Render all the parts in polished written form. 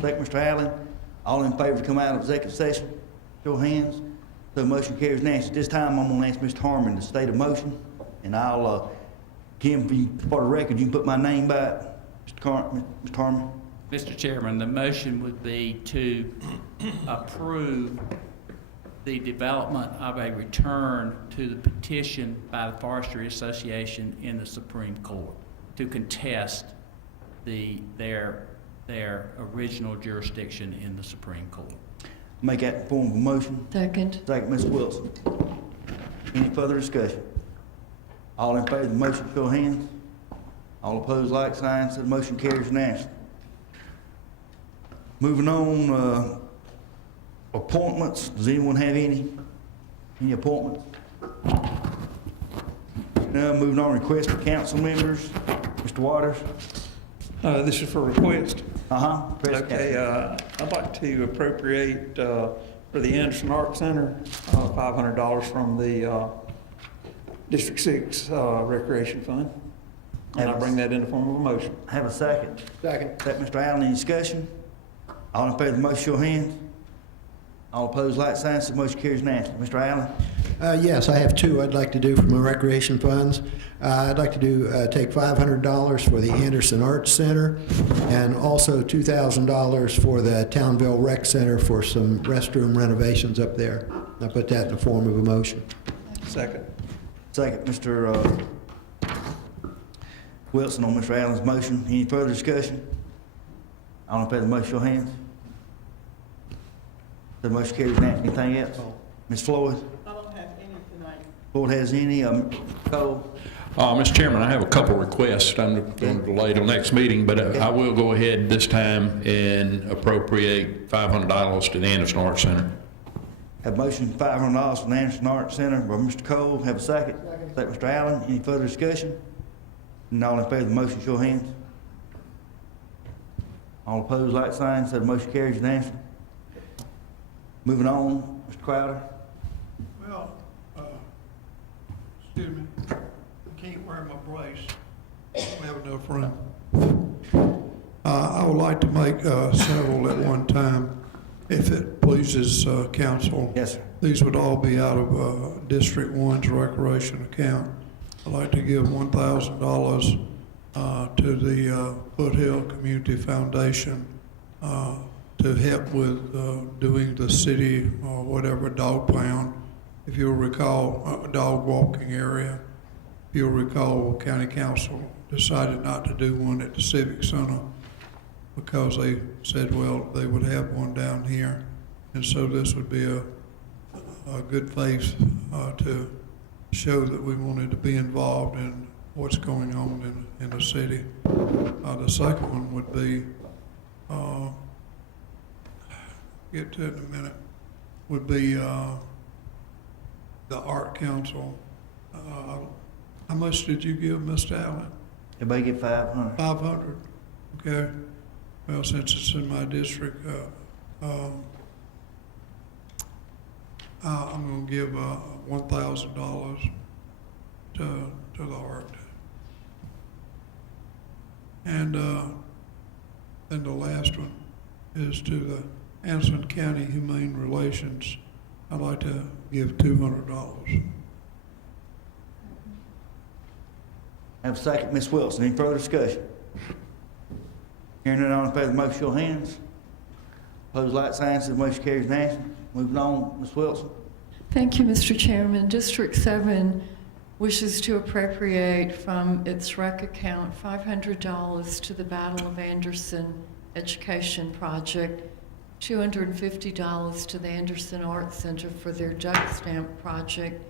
Second, Mr. Allen. All in favor to come out of executive session? Show of hands. So motion carries unanimously. At this time, I'm going to ask Mr. Harmon to state a motion, and I'll, Kim, for the record, you can put my name by it. Mr. Harmon. Mr. Chairman, the motion would be to approve the development of a return to the petition by the Forestry Association in the Supreme Court to contest their original jurisdiction in the Supreme Court. Make that in form of a motion. Second. Second, Ms. Wilson. Any further discussion? All in favor of the motion, show of hands. All opposed, like sign. So the motion carries unanimously. Moving on, appointments. Does anyone have any appointments? Now, moving on, request for council members. Mr. Waters. This is for request. Okay, I'd like to appropriate for the Anderson Art Center $500 from the District 6 Recreation Fund. And I bring that in the form of a motion. Have a second. Second. Second, Mr. Allen, any discussion? All in favor of the motion, show of hands. All opposed, like sign. So the motion carries unanimously. Mr. Allen? Yes, I have two I'd like to do from the recreation funds. I'd like to take $500 for the Anderson Arts Center and also $2,000 for the Townville Rec Center for some restroom renovations up there. I put that in the form of a motion. Second. Second, Mr. Wilson on Mr. Allen's motion. Any further discussion? All in favor of the motion, show of hands. The motion carries unanimously. Anything else? Ms. Floyd? I don't have any tonight. Board has any? Cole? Mr. Chairman, I have a couple requests. I'm going to delay till next meeting, but I will go ahead this time and appropriate $500 to the Anderson Arts Center. Have a motion $500 from the Anderson Arts Center by Mr. Cole. Have a second. Second, Mr. Allen. Any further discussion? And all in favor of the motion, show of hands. All opposed, like sign. So the motion carries unanimously. Moving on, Mr. Crowder. Well, excuse me, I can't wear my brace. We have enough room. I would like to make several at one time, if it pleases council. Yes, sir. These would all be out of District 1's recreation account. I'd like to give $1,000 to the Foothill Community Foundation to help with doing the city or whatever dog pound. If you'll recall, a dog walking area. If you'll recall, County Council decided not to do one at the Civic Center because they said, well, they would have one down here. And so this would be a good faith to show that we wanted to be involved in what's going on in the city. The second one would be, get to it in a minute, would be the Art Council. How much did you give, Mr. Allen? Everybody get 500. 500. Okay. Well, since it's in my district, I'm going to give $1,000 to the art. And then the last one is to the Anson County Humane Relations. I'd like to give $200. Have a second, Ms. Wilson. Any further discussion? Hearing none, all in favor of the motion, show of hands. Opposed, like sign. So the motion carries unanimously. Moving on, Ms. Wilson. Thank you, Mr. Chairman. District 7 wishes to appropriate from its rec account $500 to the Battle of Anderson Education Project, $250 to the Anderson Art Center for their duck stamp project,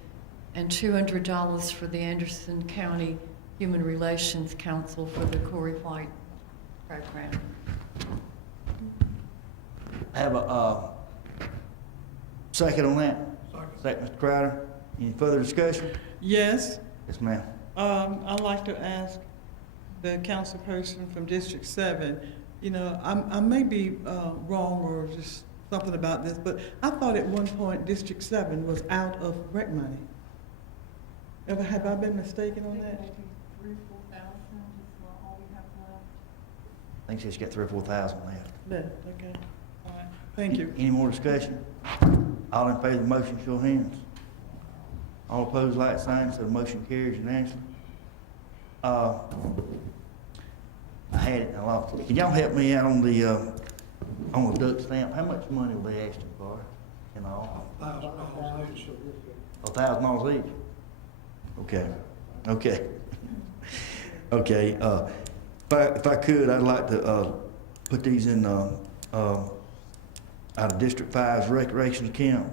and $200 for the Anderson County Human Relations Council for the Corey White program. Have a second on that? Second, Mr. Crowder. Any further discussion? Yes, Yes, ma'am. I'd like to ask the council person from District 7, you know, I may be wrong or just something about this, but I thought at one point District 7 was out of rec money. Have I been mistaken on that? Maybe 3,000 or 4,000 is all we have left. think she's got 3 or 4,000 left. Okay, all right, thank you. Any more discussion? All in favor of the motion, show of hands. All opposed, like sign, so the motion carries unanimously. I had it, I lost it. Can y'all help me out on the duck stamp? How much money were they asking for in all? $1,000 each. $1,000 each? Okay, okay. Okay, if I could, I'd like to, put these in, out of District 5's recreation account.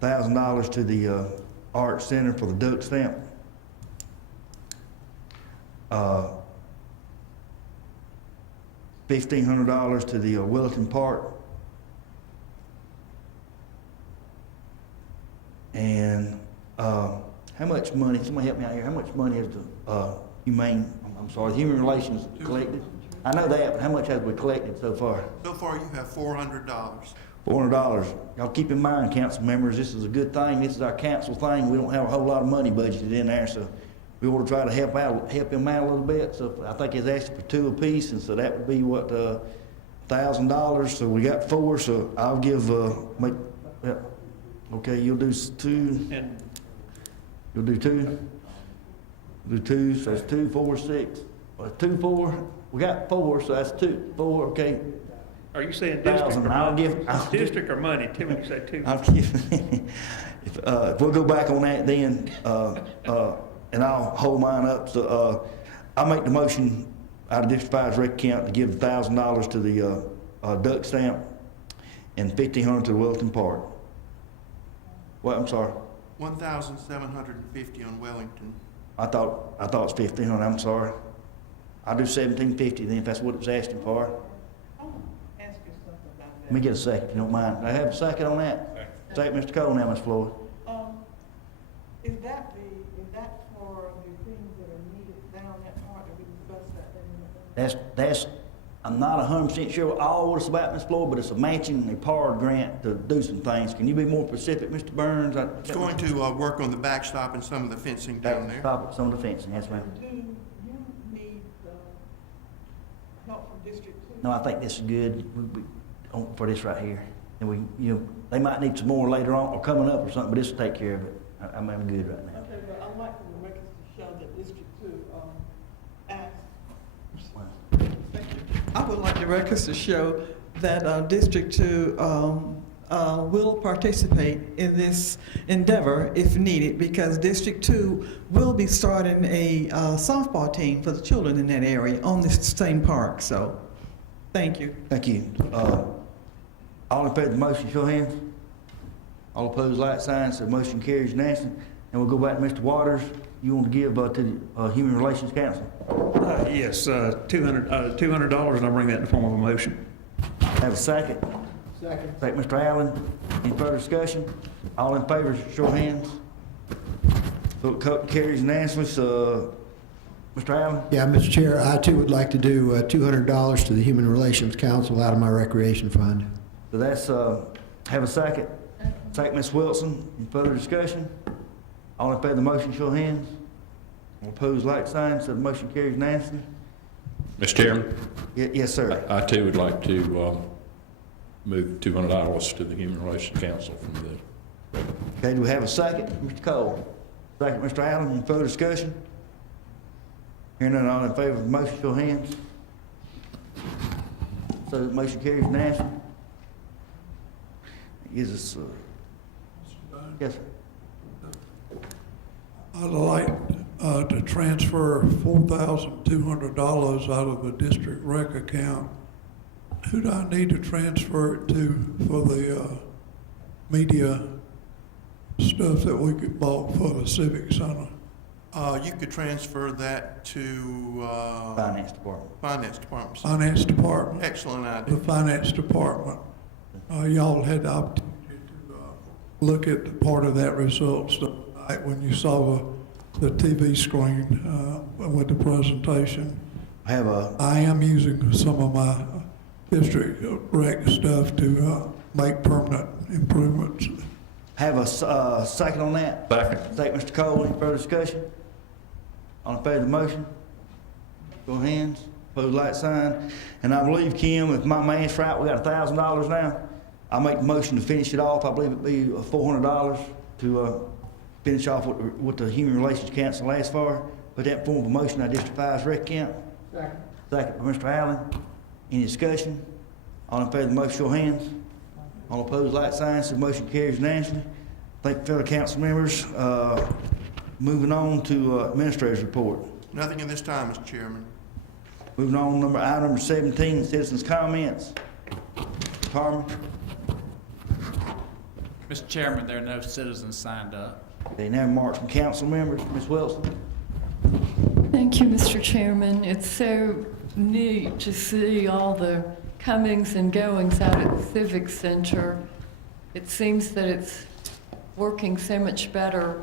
$1,000 to the, Art Center for the duck stamp. $1,500 to the, Wellington Park. And, how much money, somebody help me out here, how much money has the, Human Relations collected? I know that, but how much has we collected so far? So far, you have $400. $400. Y'all keep in mind, council members, this is a good thing. This is our council thing. We don't have a whole lot of money budgeted in there, so we ought to try to help him out a little bit. So I think he's asking for 2 apiece, and so that would be what, $1,000. So we got 4. So I'll give yeah. Okay, you'll do 2. And You'll do 2. Do 2. So that's 2, 4, 6. 2, 4. We got 4, so that's 2, 4. Okay. are you saying district or 1,000. I'll money? give. District or money? Tell me, you say 2. I'll give, if we'll go back on that then, and I'll hold mine up, so, I'll make the motion out of District 5's rec account to give $1,000 to the, duck stamp and $1,500 to the Wellington Park. What, I'm sorry, 1,750 on Wellington. I thought it was 1,500, I'm sorry. I'll do 1,750 then if that's what it was asking for. Ask you something about Let me get a second, if you don't mind. I have a second on that? Second, Mr. Cole, now, Ms. Floyd. Is that for the things that are needed down that part that we discussed that? That's, I'm not 100% sure all what it's about, Ms. Floyd, but it's a matching a PARD grant to do some things. Can you be more specific, Mr. Burns? It's going to work on the backstop and some of the fencing down there. Stop at some of the fencing, yes, ma'am. Do you need help from District 2? No, I think this is good for this right here. And they might need some more later on or coming up or something, but this will take care of it. I'm good right now. Okay, but I'd like for the records to show that District 2 asked. Thank you. I would like the records to show that District 2 will participate in this endeavor if needed, because District 2 will be starting a softball team for the children in that area on this same park, so, thank you. Thank you. All in favor of the motion, show of hands. All opposed, like sign, so motion carries unanimously. And we'll go back to Mr. Waters. You want to give to the Human Relations Council? Yes, $200, and I'll bring that in the form of a motion. Have a second? Second. Second, Mr. Allen. Any further discussion? All in favor, show of hands. Vote carries unanimously, so, Mr. Allen? Yeah, Mr. Chair, I too would like to do $200 to the Human Relations Council out of my recreation fund. So that's, have a second? Second, Ms. Wilson. Any further discussion? All in favor of the motion, show of hands. All opposed, like sign, so the motion carries unanimously. Mr. Chairman, Yes, sir. I too would like to move $200 to the Human Relations Council from the. Okay, do we have a second? Mr. Cole? Second, Mr. Allen. Any further discussion? Hearing none, all in favor of the motion, show of hands. So the motion carries unanimously. Gives us, yes, sir. I'd like to transfer $4,200 out of the district rec account. Who do I need to transfer it to for the media stuff that we could bought for the Civic Center? You could transfer that to Finance Department. Finance Department. Finance Department. Excellent The idea. Finance Department. Y'all had the opportunity to look at the part of that results tonight when you saw the TV screen with the presentation. I am using some of my district rec stuff to make permanent improvements. Have a second on that? Second. Second, Mr. Cole. Any further discussion? All in favor of the motion? Show of hands. Opposed, like sign. And I believe, Kim, if my math's right, we got $1,000 now. I make the motion to finish it off. I believe it'd be $400 to finish off what the Human Relations Council asked for. Put that in form of a motion on District 5's rec account. Second by Mr. Allen. Any discussion? All in favor of the motion, show of hands. All opposed, like sign. So the motion carries unanimously. Thank you, fellow council members. Moving on to administrator's report. Nothing at this time, Mr. Chairman. Moving on, item number 17, citizens' comments. Harmon. Mr. Chairman, there are no citizens signed up. They now mark from council members. Ms. Wilson. Thank you, Mr. Chairman. It's so neat to see all the comings and goings out at the Civic Center. It seems that it's working so much better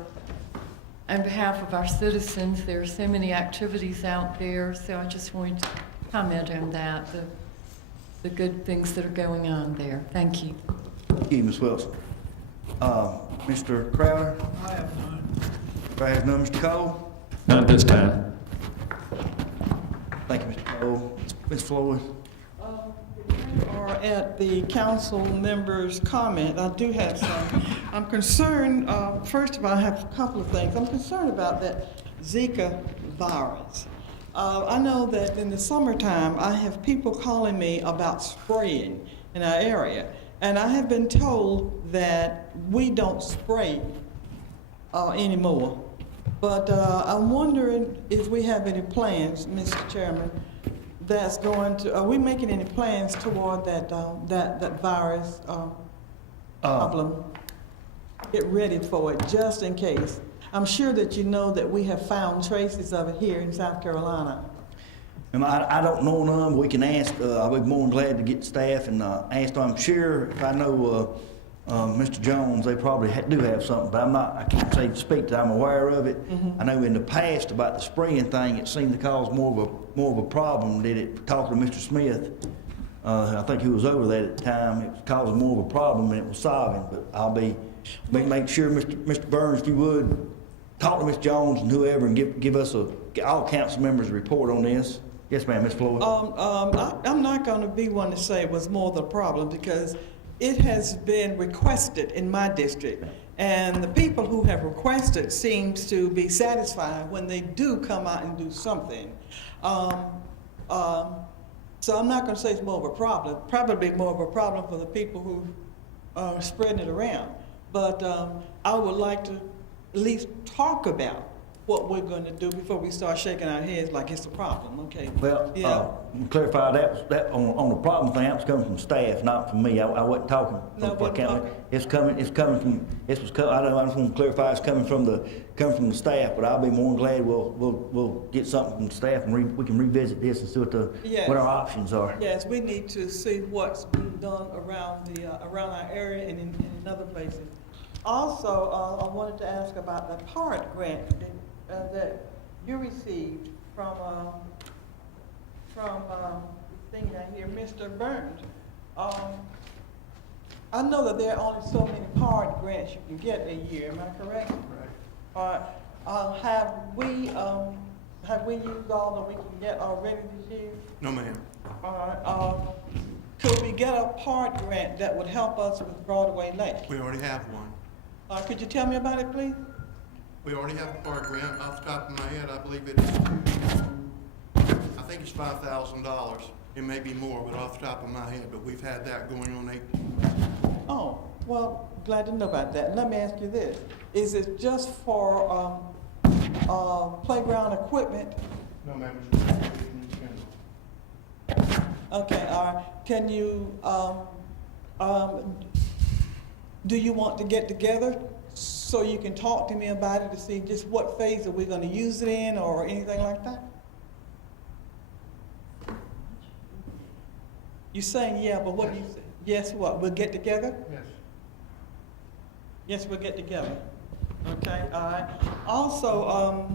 on behalf of our citizens. There are so many activities out there, so I just wanted to comment on that, the good things that are going on there. Thank you. Thank you, Ms. Wilson. Mr. Crowder? I have none. I have none. Mr. Cole? Not this time. Thank you, Mr. Cole. Ms. Floyd? Or at the council members' comment, I do have some. I'm concerned, first of all, I have a couple of things. I'm concerned about that Zika virus. I know that in the summertime, I have people calling me about spraying in our area. And I have been told that we don't spray anymore. But I'm wondering if we have any plans, Mr. Chairman, that's going to, are we making any plans toward that, that virus problem? Get ready for it, just in case. I'm sure that you know that we have found traces of it here in South Carolina. I don't know none, but we can ask. I'll be more than glad to get staff and ask. I'm sure if I know Mr. Jones, they probably do have something, but I can't say to speak that I'm aware of it. I know in the past about the spraying thing, it seemed to cause more of a problem. Did it? Talking to Mr. Smith, I think he was over that at the time. It was causing more of a problem than it was solving. But I'll make sure, Mr. Burns, if you would, talk to Ms. Jones and whoever, and give us all council members a report on this. Yes, ma'am, Ms. Floyd. I'm not going to be one to say it was more the problem, because it has been requested in my district, and the people who have requested seems to be satisfied when they do come out and do something. So I'm not going to say it's more of a problem. Probably more of a problem for the people who are spreading it around. But I would like to at least talk about what we're going to do before we start shaking our heads like it's a problem, okay? Well, Yeah. clarify that on the problem thing, that was coming from staff, not from me. I wasn't talking No, from but- county. It's coming from, I just want to clarify, it's coming from the staff, but I'll be more than glad we'll get something from staff and we can revisit this and see what our options are. Yes, we need to see what's being done around around our area and in other places. Also, I wanted to ask about the PART grant that you received from this thing I hear, Mr. Burns. I know that there are only so many PART grants you can get a year. Am I correct? Right. Have we used all that we can get already this year? No, ma'am. All right. Could we get a PART grant that would help us with Broadway Lake? We already have one. Could you tell me about it, please? We already have a park grant. Off the top of my head, I believe it's, I think it's $5,000. It may be more, but off the top of my head, but we've had that going on 8. Oh, well, glad to know about that. Let me ask you this. Is it just for playground equipment? No, ma'am, it's recreation in general. Okay, all right. Can you, do you want to get together so you can talk to me about it to see just what phase are we going to use it in or anything like that? You're saying yeah, but what do you say? Yes, what? We'll get together? Yes. Yes, we'll get together. Okay, all right. Also,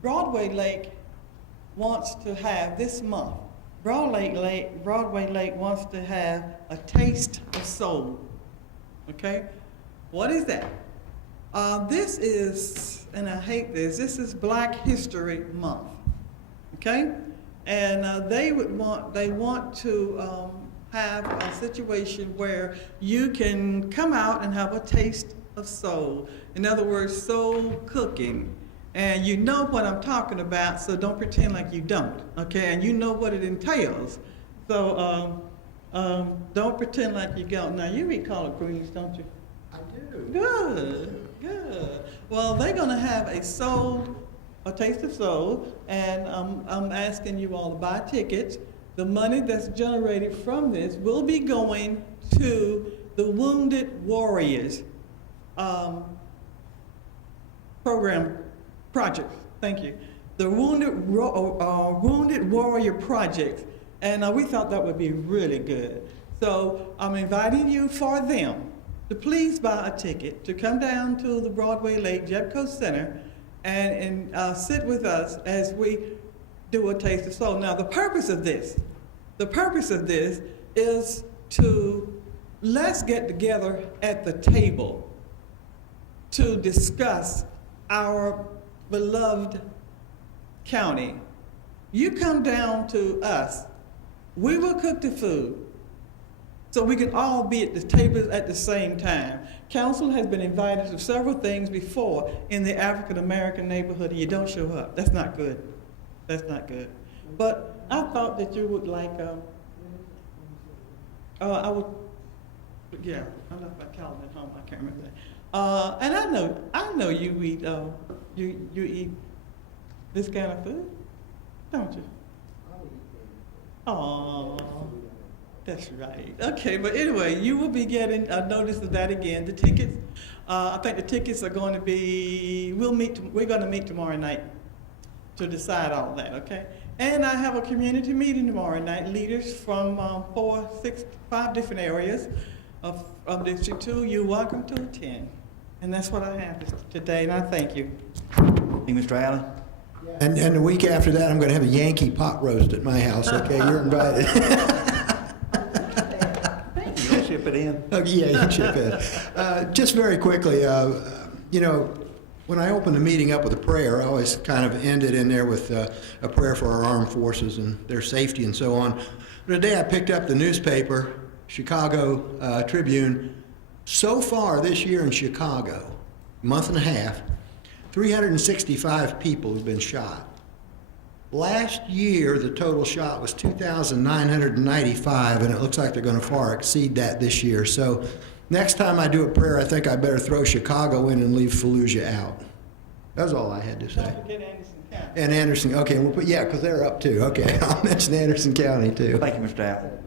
Broadway Lake wants to have this month. Broadway Lake wants to have a taste of soul. Okay, what is that? This is, and I hate this is Black History Month, okay? And they want to have a situation where you can come out and have a taste of soul. In other words, soul cooking. And you know what I'm talking about, so don't pretend like you don't, okay? And you know what it entails. So don't pretend like you don't. Now, you read collard greens, don't you? I do. Good, good. Well, they're gonna have a taste of soul, and I'm asking you all to buy tickets. The money that's generated from this will be going to the Wounded Warriors project. Thank you. The Wounded Warrior Project, and we thought that would be really good. So I'm inviting you for them to please buy a ticket to come down to the Broadway Lake Jebco Center and sit with us as we do a taste of soul. Now, the purpose of this is to let's get together at the table to discuss our beloved county. You come down to us, we will cook the food so we can all be at the table at the same time. Council has been invited to several things before in the African American neighborhood, and you don't show up. That's not good. That's not good. But I thought that you would like, I left my calendar at home, I can't remember that. And I know you eat, you eat this kind of food, don't you? Oh, that's right. Okay, but anyway, you will be getting a notice of that again. The tickets, I think the tickets are going to be, we're going to meet tomorrow night to decide all that, okay? And I have a community meeting tomorrow night, leaders from 5 different areas of District 2. You're welcome to attend. And that's what I have today, and I thank you. Hey, Mr. Allen? And the week after that, I'm going to have a Yankee pot roast at my house, okay? You're invited. You gonna ship it in? Okay, yeah, you can chip in. Just very quickly, you know, when I open the meeting up with a prayer, I always kind of end it in there with a prayer for our armed forces and their safety and so on. But today I picked up the newspaper, Chicago Tribune. So far this year in Chicago, month and a half, 365 people have been shot. Last year, the total shot was 2,995, and it looks like they're going to far exceed that this year. So next time I do a prayer, I think I better throw Chicago in and leave Fallujah out. That's all I had to say. Don't forget Anderson County. And Anderson, okay, we'll put, yeah, because they're up too. Okay, I'll mention Anderson County too. Thank you, Mr. Allen.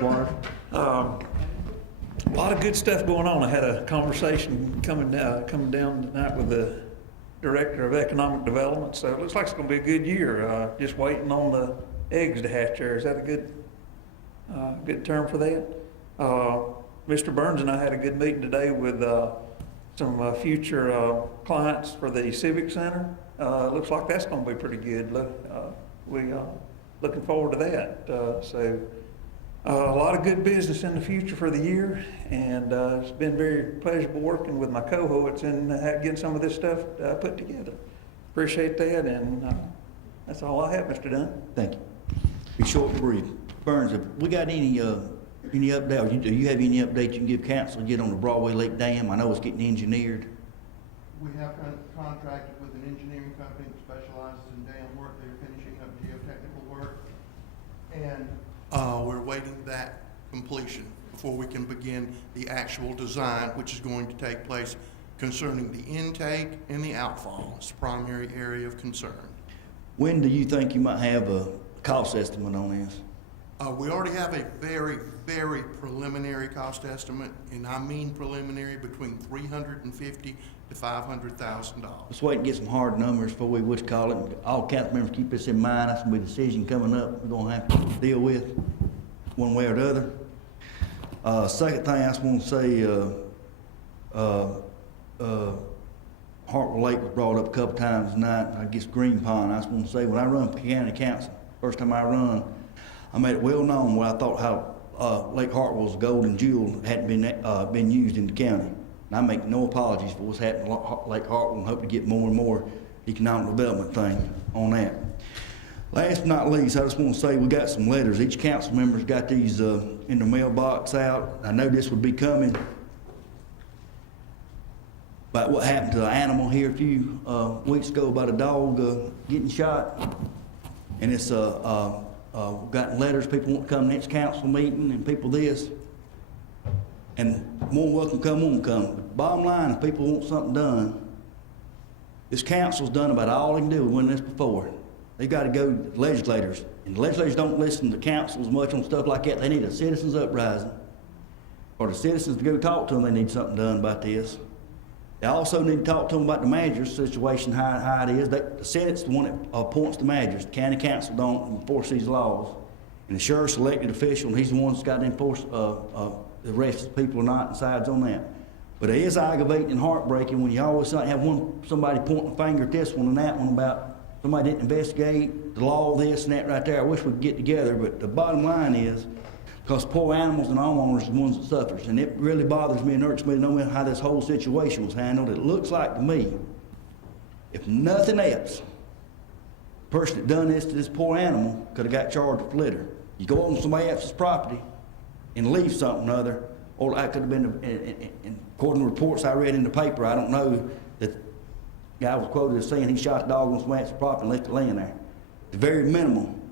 Warren? A lot of good stuff going on. I had a conversation coming down tonight with the Director of Economic Development, so it looks like it's going to be a good year. Just waiting on the eggs to hatch there. Is that a good term for that? Mr. Burns and I had a good meeting today with some future clients for the Civic Center. Looks like that's going to be pretty good. We're looking forward to that. So a lot of good business in the future for the year, and it's been very pleasurable working with my cohorts and getting some of this stuff put together. Appreciate that, and that's all I have, Mr. Dunn. Thank you. Be short and brief. Burns, have we got any update, or do you have any update you can give council to get on the Broadway Lake Dam? I know it's getting engineered. We have contracted with an engineering company that specializes in dam work. They're finishing up geotechnical work. And we're waiting that completion before we can begin the actual design, which is going to take place concerning the intake and the outfall. It's the primary area of concern. When do you think you might have a cost estimate on this? We already have a very, very preliminary cost estimate, and I mean preliminary, between $350,000 to $500,000. Let's wait and get some hard numbers before we call it. All council members keep this in mind. That's gonna be a decision coming up we're gonna have to deal with one way or the other. Second thing I just want to say, Hartwell Lake was brought up a couple times tonight. I guess Green Pond. I just want to say, when I run for county council, first time I run, I made it well known where I thought how Lake Hartwell's golden jewel hadn't been used in the county. And I make no apologies for what's happening at Lake Hartwell, and hope to get more and more economic development thing on that. Last but not least, I just want to say we got some letters. Each council member's got these in their mailbox out. I know this would be coming about what happened to the animal here a few weeks ago about a dog getting shot. And it's got letters, people want to come next council meeting and people this. And more welcome come, on come. Bottom line, if people want something done, this council's done about all they can do. We've done this before. They got to go to the legislators. And the legislators don't listen to councils much on stuff like that. They need a citizens uprising. For the citizens to go talk to them, they need something done about this. They also need to talk to them about the manager's situation, how it is. The Senate's the one that appoints the managers. The county council don't enforce these laws. And the sheriff's elected official, and he's the one that's got to enforce the rest of the people or not, and decides on that. But it is aggravating and heartbreaking when you always have somebody pointing a finger at this one and that one about somebody didn't investigate the law, this and that right there. I wish we could get together, but the bottom line is, because poor animals and homeowners are the ones that suffers, and it really bothers me and irks me to know how this whole situation was handled. It looks like to me, if nothing else, the person that done this to this poor animal could have got charged with litter. You go on somebody else's property and leave something or other, or that could have been, according to reports I read in the paper, I don't know, that the guy was quoted as saying he shot the dog on somebody else's property and left it laying there. The very minimum.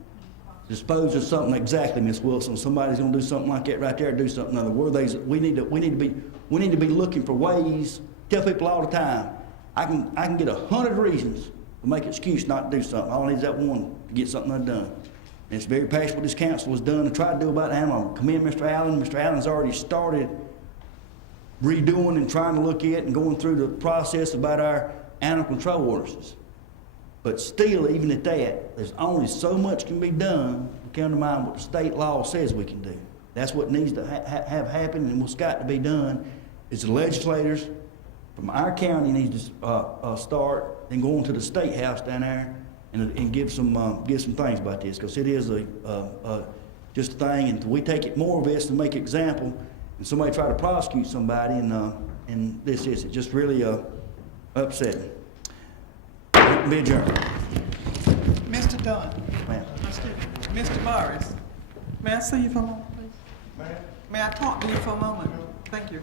Dispose of something exactly, Miss Wilson. Somebody's going to do something like that right there. Do something other. We need to be looking for ways. Tell people all the time. I can get 100 reasons to make an excuse not to do something. All I need is that one to get something undone. And it's very passionate what this council has done and tried to do about the animal. Commend Mr. Allen. Mr. Allen's already started redoing and trying to look at and going through the process about our animal control ordinances. But still, even at that, there's only so much can be done to countermine what the state law says we can do. That's what needs to have happen, and what's got to be done is the legislators from our county needs to start and go on to the state house down there and give some things about this, because it is just a thing, and we take it more of this and make an example, and somebody try to prosecute somebody, and this is it just really upsetting. Be adjourned. Mr. Dunn. Ma'am. Mr. Morris, may I see you for a moment, please? May I talk to you for a moment? Thank you.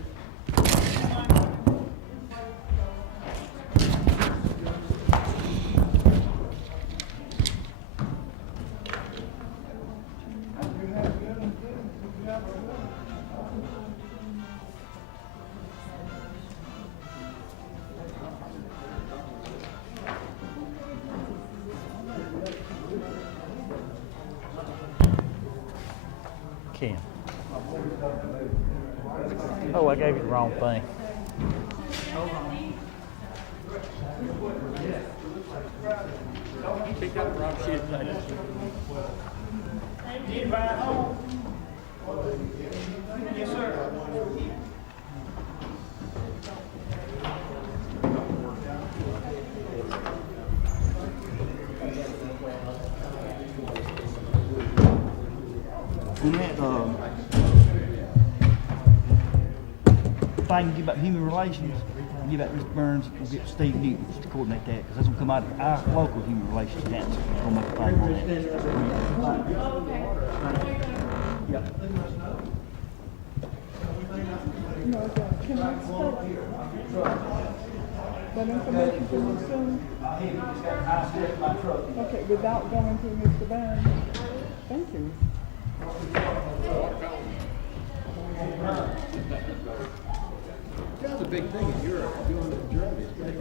Ken. Oh, I gave you the wrong thing. Pick up the wrong shit. Yes, sir. On that thing you give about human relations, you give out Mr. Burns, we'll get Steve Newton to coordinate that, because that's gonna come out of our local human relations council. We're gonna make a thing on that. Yep. Can I expect that information from you soon? Okay, without going through Mr. Burns? Thank you. That's a big thing in Europe, doing it in Germany, it's big.